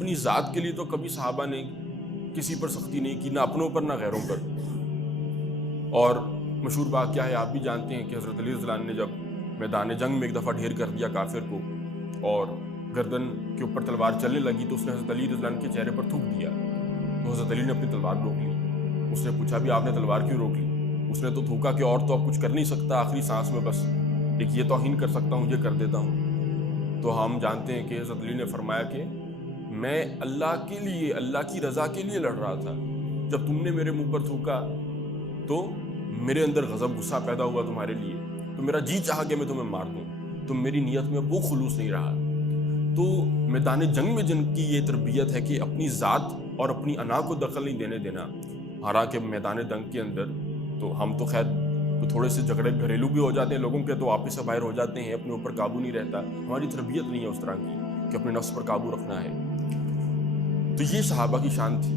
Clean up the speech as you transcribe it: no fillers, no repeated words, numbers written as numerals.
اپنی ذات کے لیے تو کبھی صحابہ نے کسی پر سختی نہیں کی، نہ اپنوں پر نہ غیروں پر۔ اور مشہور بات کیا ہے آپ بھی جانتے ہیں کہ حضرت علی رضی اللہ عنہ نے جب میدان جنگ میں ایک دفعہ ڈھیر کر دیا کافر کو اور گردن کے اوپر تلوار چلنے لگی تو اس نے حضرت علی رضی اللہ عنہ کے چہرے پر تھوک دیا، تو حضرت علی نے اپنی تلوار روک لی۔ اس نے پوچھا بھی آپ نے تلوار کیوں روک لی؟ اس نے تو تھوکا کہ اور تو اب کچھ کر نہیں سکتا، آخری سانس میں بس ایک یہ توہین کر سکتا ہوں، یہ کر دیتا ہوں۔ تو ہم جانتے ہیں کہ حضرت علی نے فرمایا کہ میں اللہ کے لیے، اللہ کی رضا کے لیے لڑ رہا تھا، جب تم نے میرے منہ پر تھوکا تو میرے اندر غضب غصہ پیدا ہوا تمہارے لیے، تو میرا جی چاہا کہ میں تمہیں مار دوں، تو میری نیت میں وہ خلوص نہیں رہا۔ تو میدان جنگ میں جن کی یہ تربیت ہے کہ اپنی ذات اور اپنی انا کو دخل نہیں دینے دینا، حالانکہ میدان جنگ کے اندر تو ہم تو خیر تھوڑے سے جھگڑے گھریلو بھی ہو جاتے ہیں لوگوں کے، تو آپس سے باہر ہو جاتے ہیں، اپنے اوپر قابو نہیں رہتا، ہماری تربیت نہیں ہے اس طرح کی کہ اپنے نفس پر قابو رکھنا ہے۔ تو یہ صحابہ کی شان تھی۔